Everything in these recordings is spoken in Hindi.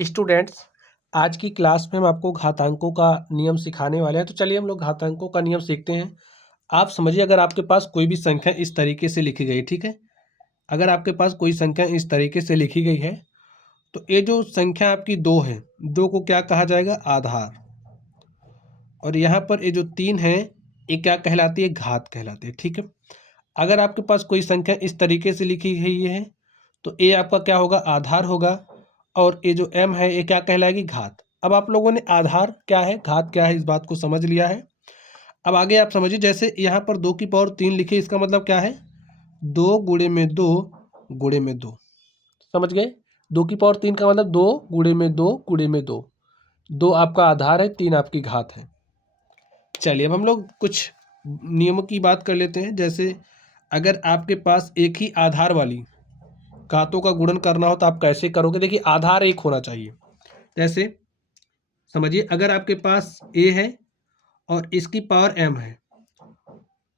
स्टूडेंट्स, आज की क्लास में हम आपको घातांकों का नियम सिखाने वाले हैं। तो चलिए हम लोग घातांकों का नियम सीखते हैं। आप समझिए, अगर आपके पास कोई भी संख्या इस तरीके से लिखी गई, ठीक है, अगर आपके पास कोई संख्या इस तरीके से लिखी गई है तो ये जो संख्या आपकी 2 है, 2 को क्या कहा जाएगा? आधार। और यहाँ पर ये जो 3 है, ये क्या कहलाती है? घात कहलाती है। ठीक है, अगर आपके पास कोई संख्या इस तरीके से लिखी गई है तो ये आपका क्या होगा? आधार होगा। और ये जो m है, ये क्या कहलाएगी? घात। अब आप लोगों ने आधार क्या है, घात क्या है, इस बात को समझ लिया है। अब आगे आप समझिए, जैसे यहाँ पर 2 की पावर 3 लिखे, इसका मतलब क्या है? 2 गुणे में 2 गुणे में 2। समझ गए? 2 की पावर 3 का मतलब 2 गुणे में 2 गुणे में 2। 2 आपका आधार है, 3 आपकी घात है। चलिए अब हम लोग कुछ नियमों की बात कर लेते हैं। जैसे अगर आपके पास एक ही आधार वाली घातों का गुणन करना हो तो आप कैसे करोगे? देखिए, आधार एक होना चाहिए। जैसे समझिए, अगर आपके पास a है और इसकी पावर m है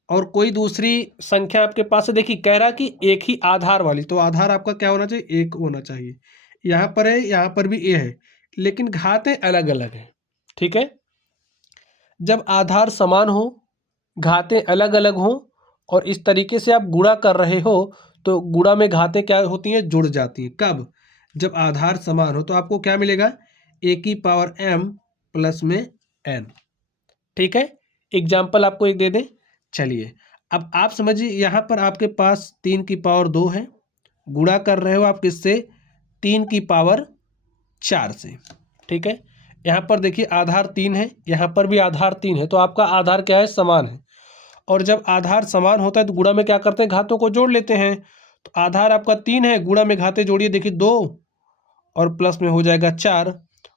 और कोई दूसरी संख्या आपके पास है, देखिए कह रहा कि एक ही आधार वाली, तो आधार आपका क्या होना चाहिए? एक होना चाहिए। यहाँ पर है, यहाँ पर भी a है, लेकिन घातें अलग अलग हैं। ठीक है, जब आधार समान हो, घातें अलग अलग हों और इस तरीके से आप गुणा कर रहे हो तो गुणा में घातें क्या होती हैं? जुड़ जाती हैं। कब? जब आधार समान हो। तो आपको क्या मिलेगा? a की पावर m प्लस में n। ठीक है, एग्जाम्पल आपको एक दे दें। चलिए अब आप समझिए, यहाँ पर आपके पास 3 की पावर 2 है, गुणा कर रहे हो आप किससे? 3 की पावर 4 से। ठीक है, यहाँ पर देखिए आधार 3 है, यहाँ पर भी आधार 3 है, तो आपका आधार क्या है? समान है। और जब आधार समान होता है तो गुणा में क्या करते हैं? घातों को जोड़ लेते हैं। तो आधार आपका 3 है, गुणा में घातें जोड़िए, देखिए 2 और प्लस में हो जाएगा 4।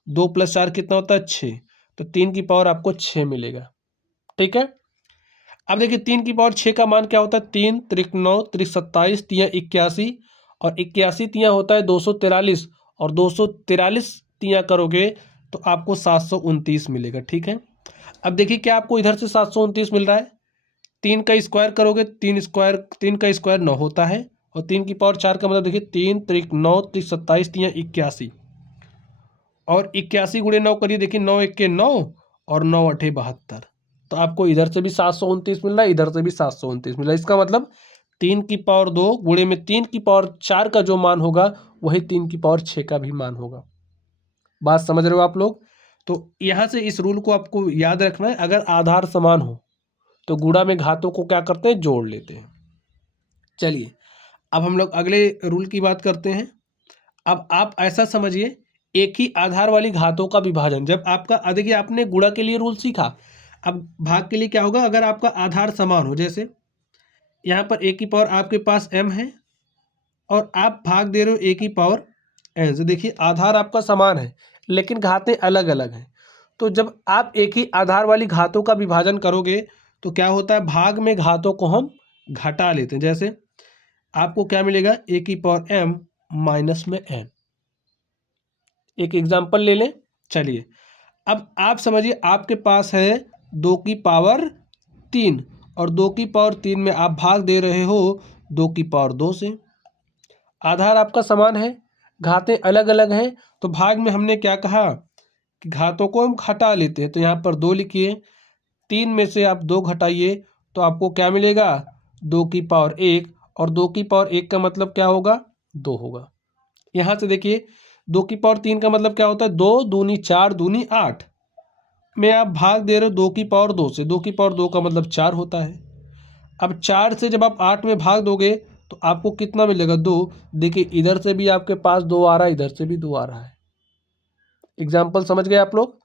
2 + 4 कितना होता है? 6। तो 3 की पावर आपको 6 मिलेगा। ठीक है, अब देखिए 3 की पावर 6 का मान क्या होता है? 3 त्रिक 9 त्रिक 27 तियाँ 81 और 81 तियाँ होता है 243 और 243 तियाँ करोगे तो आपको 729 मिलेगा। ठीक है, अब देखिए क्या आपको इधर से 729 मिल रहा है? 3 का स्क्वायर करोगे, 3 का स्क्वायर 9 होता है और 3 की पावर 4 का मतलब देखिए 3 त्रिक 9 त्रिक 27 तियाँ 81 और 81 गुणे 9 करिए, देखिए 9 1 9 और 9 8 72। तो आपको इधर से भी 729 मिल रहा है, इधर से भी 729 मिल रहा है। इसका मतलब 3 की पावर 2 गुणे में 3 की पावर 4 का जो मान होगा वही 3 की पावर 6 का भी मान होगा। बात समझ रहे हो आप लोग? तो यहाँ से इस रूल को आपको याद रखना है। अगर आधार समान हो तो गुणा में घातों को क्या करते हैं? जोड़ लेते हैं। चलिए अब हम लोग अगले रूल की बात करते हैं। अब आप ऐसा समझिए, एक ही आधार वाली घातों का विभाजन, जब आपका देखिए आपने गुणा के लिए रूल सीखा, अब भाग के लिए क्या होगा? अगर आपका आधार समान हो, जैसे यहाँ पर a की पावर आपके पास m है और आप भाग दे रहे हो a की पावर n से। देखिए आधार आपका समान है लेकिन घातें अलग अलग हैं। तो जब आप एक ही आधार वाली घातों का विभाजन करोगे तो क्या होता है? भाग में घातों को हम घटा लेते हैं। जैसे आपको क्या मिलेगा? a की पावर m माइनस में n। एक एग्जाम्पल ले लें। चलिए अब आप समझिए, आपके पास है 2 की पावर 3 और 2 की पावर 3 में आप भाग दे रहे हो 2 की पावर 2 से। आधार आपका समान है, घातें अलग अलग हैं, तो भाग में हमने क्या कहा कि घातों को हम घटा लेते हैं। तो यहाँ पर 2 लिखिए, 3 में से आप 2 घटाइए तो आपको क्या मिलेगा? 2 की पावर 1 और 2 की पावर 1 का मतलब क्या होगा? 2 होगा। यहाँ से देखिए 2 की पावर 3 का मतलब क्या होता है? 2 दूनी 4 दूनी 8 में आप भाग दे रहे हो 2 की पावर 2 से। 2 की पावर 2 का मतलब 4 होता है। अब 4 से जब आप 8 में भाग दोगे तो आपको कितना मिलेगा? 2। देखिए इधर से भी आपके पास 2 आ रहा है, इधर से भी 2 आ रहा है। एग्जाम्पल समझ गए आप लोग?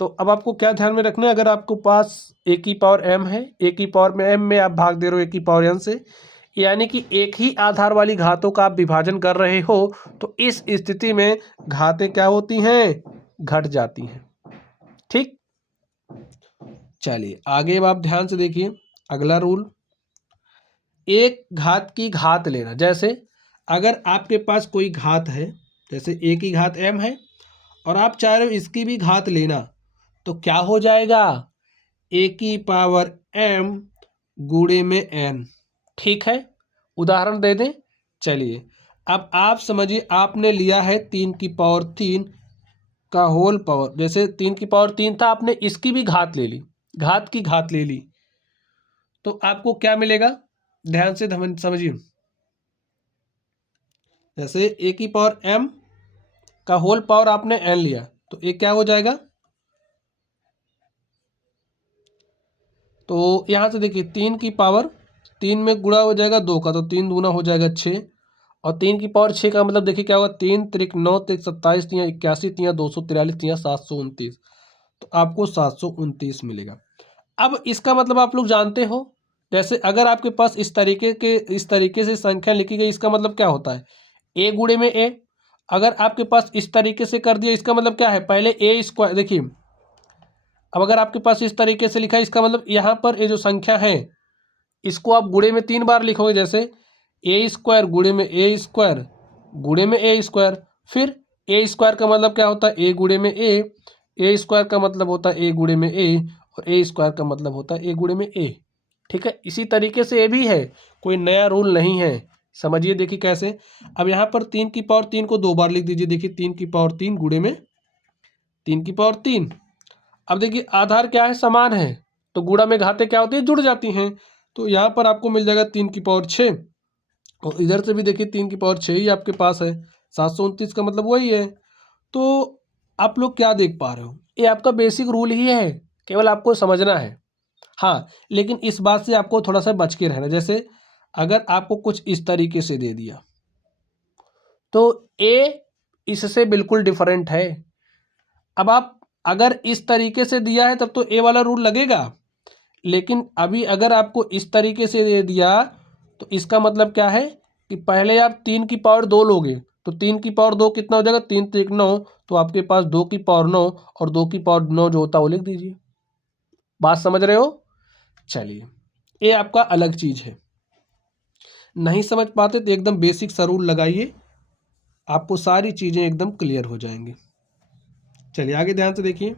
तो अब आपको क्या ध्यान में रखना है? अगर आपको पास a की पावर m है, a की पावर में m में आप भाग दे रहे हो a की पावर n से, यानी कि एक ही आधार वाली घातों का आप विभाजन कर रहे हो, तो इस स्थिति में घातें क्या होती हैं? घट जाती हैं। ठीक, चलिए आगे अब आप ध्यान से देखिए अगला रूल। एक घात की घात लेना। जैसे अगर आपके पास कोई घात है, जैसे a की घात m है और आप चाह रहे हो इसकी भी घात लेना, तो क्या हो जाएगा? a की पावर m गुणे में n। ठीक है, उदाहरण दे दें। चलिए अब आप समझिए, आपने लिया है 3 की पावर 3 का होल पावर, जैसे 3 की पावर 3 था, आपने इसकी भी घात ले ली, घात की घात ले ली, तो आपको क्या मिलेगा, ध्यान से समझिए। जैसे ए की पावर m का होल पावर आपने n लिया, तो ये क्या हो जाएगा, तो यहाँ से देखिए 3 में गुणा हो जाएगा 2 का, तो 3 दूना हो जाएगा 6, और 3 की पावर 6 का मतलब देखिए क्या होगा, 3 त्रिक 9 त्रिक 27 तियाँ 81 तियाँ 243 तियाँ 729, तो आपको 729 मिलेगा। अब इसका मतलब आप लोग जानते हो, जैसे अगर आपके पास इस तरीके से संख्या लिखी गई, इसका मतलब क्या होता है, ए गुणे में ए। अगर आपके पास इस तरीके से कर दिया, इसका मतलब क्या है, पहले ए स्क्वायर, देखिए अब अगर आपके पास इस तरीके से लिखा है, इसका मतलब यहाँ पर ये जो संख्या है इसको आप गुणे में 3 बार लिखोगे, जैसे ए स्क्वायर गुणे में ए स्क्वायर गुणे में ए स्क्वायर, फिर ए स्क्वायर का मतलब क्या होता है, ए गुणे में ए स्क्वायर का मतलब होता है ए गुणे में ए, और ए स्क्वायर का मतलब होता है ए गुणे में ए। ठीक है, इसी तरीके से ये भी है, कोई नया रूल नहीं है, समझिए। देखिए कैसे, अब यहाँ पर 3 की पावर 3 को 2 बार लिख दीजिए, देखिए 3 की पावर 3 गुणे में 3 की पावर 3। अब देखिए आधार क्या है, समान है, तो गुणा में घातें क्या होती है, जुड़ जाती हैं, तो यहाँ पर आपको मिल जाएगा 3 की पावर 6, और इधर से भी देखिए 3 की पावर 6 ही आपके पास है, 729 का मतलब वही है। तो आप लोग क्या देख पा रहे हो, ये आपका बेसिक रूल ही है, केवल आपको समझना है। हाँ, लेकिन इस बात से आपको थोड़ा सा बच के रहना, जैसे अगर आपको कुछ इस तरीके से दे दिया, तो ए इससे बिल्कुल डिफरेंट है। अब आप अगर इस तरीके से दिया है तब तो ए वाला रूल लगेगा, लेकिन अभी अगर आपको इस तरीके से दे दिया, तो इसका मतलब क्या है कि पहले आप 3 की पावर 2 लोगे, तो 3 की पावर 2 कितना हो जाएगा, 3 त्रिक 9, तो आपके पास 2 की पावर 9, और 2 की पावर 9 जो होता है वो लिख दीजिए। बात समझ रहे हो, चलिए ये आपका अलग चीज है। नहीं समझ पाते तो एकदम बेसिक सा रूल लगाइए, आपको सारी चीजें एकदम क्लियर हो जाएंगी। चलिए आगे ध्यान से देखिए।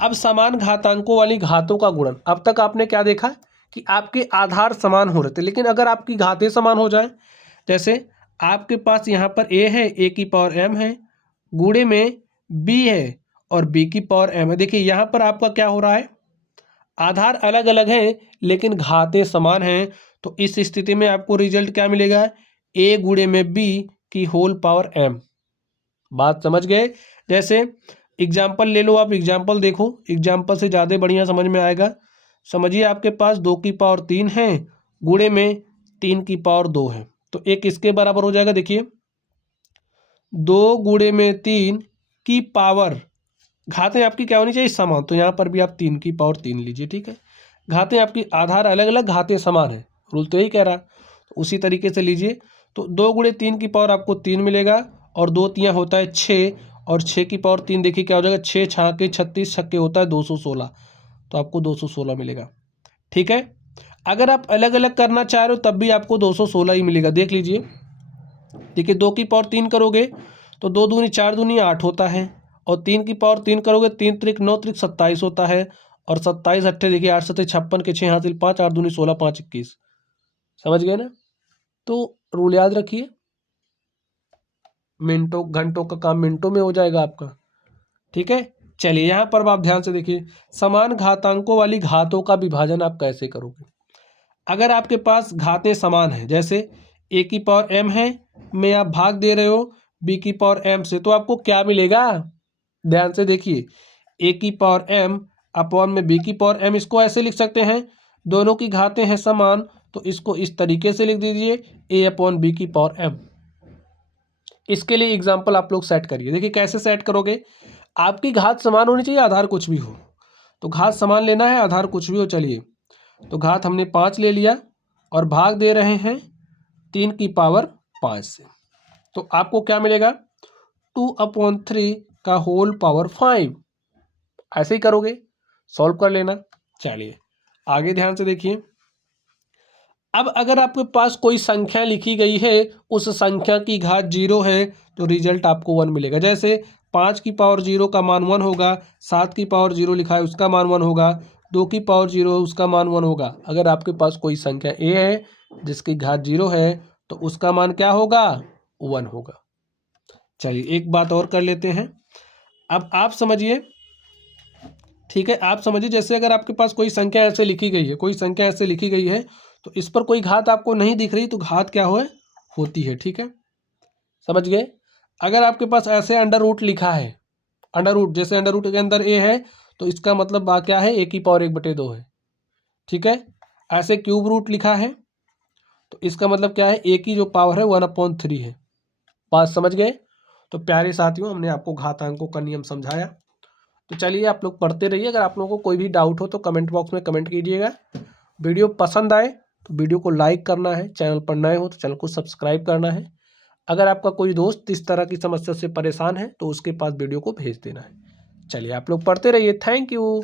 अब समान घातांकों वाली घातों का गुणन, अब तक आपने क्या देखा कि आपके आधार समान हो रहे थे, लेकिन अगर आपकी घातें समान हो जाए, जैसे आपके पास यहाँ पर ए है, ए की पावर m है, गुणे में b है और b की पावर m है। देखिए यहाँ पर आपका क्या हो रहा है, आधार अलग अलग हैं लेकिन घातें समान हैं, तो इस स्थिति में आपको रिजल्ट क्या मिलेगा, a गुणे में b की होल पावर m। बात समझ गए। जैसे एग्जाम्पल ले लो, आप एग्जाम्पल देखो, एग्जाम्पल से ज़्यादा बढ़िया समझ में आएगा। समझिए आपके पास 2 की पावर 3 है, गुणे में 3 की पावर 2 है, तो एक इसके बराबर हो जाएगा। देखिए 2 गुणे में 3 की पावर, घातें आपकी क्या होनी चाहिए, समान, तो यहाँ पर भी आप 3 की पावर 3 लीजिए। ठीक है, घातें आपकी आधार अलग अलग, घातें समान है, रूल तो यही कह रहा, तो उसी तरीके से लीजिए। तो 2 गुणे 3 की पावर आपको 3 मिलेगा, और 2 तियाँ होता है 6, और 6 की पावर 3 देखिए क्या हो जाएगा, 6 छाके 36 छक्के होता है 216, तो आपको 216 मिलेगा। ठीक है, अगर आप अलग अलग करना चाह रहे हो तब भी आपको 216 ही मिलेगा। देख लीजिए, देखिए 2 की पावर 3 करोगे तो 2 दूनी 4 दूनी 8 होता है, और 3 की पावर 3 करोगे 3 त्रिक 9 त्रिक 27 होता है, और 27 अट्ठे देखिए 8 सत्ते 56 के 6 हासिल 5, 8 दूनी 16 5 21। समझ गए ना, तो रूल याद रखिए, मिनटों घंटों का काम मिनटों में हो जाएगा आपका। ठीक है, चलिए यहाँ पर आप ध्यान से देखिए, समान घातांकों वाली घातों का विभाजन आप कैसे करोगे। अगर आपके पास घातें समान हैं, जैसे a की पावर m है, में आप भाग दे रहे हो b की पावर m से, तो आपको क्या मिलेगा, ध्यान से देखिए, a की पावर m अपॉन में b की पावर m, इसको ऐसे लिख सकते हैं, दोनों की घातें हैं समान, तो इसको इस तरीके से लिख दीजिए, a अपॉन b की पावर m। इसके लिए एग्जाम्पल आप लोग सेट करिए। देखिए कैसे सेट करोगे, आपकी घात समान होनी चाहिए, आधार कुछ भी हो, तो घात समान लेना है, आधार कुछ भी हो। चलिए, तो घात हमने 5 ले लिया, और भाग दे रहे हैं 3 की पावर 5 से, तो आपको क्या मिलेगा, 2/3 का होल पावर 5। ऐसे ही करोगे, सॉल्व कर लेना। चलिए आगे ध्यान से देखिए। अब अगर आपके पास कोई संख्या लिखी गई है, उस संख्या की घात 0 है, तो रिजल्ट आपको 1 मिलेगा। जैसे 5 की पावर 0 का मान 1 होगा, 7 की पावर 0 लिखा है उसका मान 1 होगा, 2 की पावर 0 उसका मान 1 होगा। अगर आपके पास कोई संख्या ए है जिसकी घात 0 है, तो उसका मान क्या होगा, 1 होगा। चलिए एक बात और कर लेते हैं। अब आप समझिए, ठीक है, आप समझिए जैसे अगर आपके पास कोई संख्या ऐसे लिखी गई है, कोई संख्या ऐसे लिखी गई है, तो इस पर कोई घात आपको नहीं दिख रही, तो घात क्या होती है, ठीक है, समझ गए। अगर आपके पास ऐसे अंडर रूट लिखा है, अंडर रूट जैसे अंडर रूट के अंदर ए है, तो इसका मतलब क्या है, ए की पावर 1/2 है, ठीक है। ऐसे क्यूब रूट लिखा है, तो इसका मतलब क्या है, ए की जो पावर है 1/3 है। बात समझ गए। तो प्यारे साथियों, हमने आपको घातांकों का नियम समझाया। तो चलिए आप लोग पढ़ते रहिए। अगर आप लोगों को कोई भी डाउट हो तो कमेंट बॉक्स में कमेंट कीजिएगा। वीडियो पसंद आए तो वीडियो को लाइक करना है, चैनल पर नए हो तो चैनल को सब्सक्राइब करना है। अगर आपका कोई दोस्त इस तरह की समस्या से परेशान है तो उसके पास वीडियो को भेज देना है। चलिए आप लोग पढ़ते रहिए। Thank you.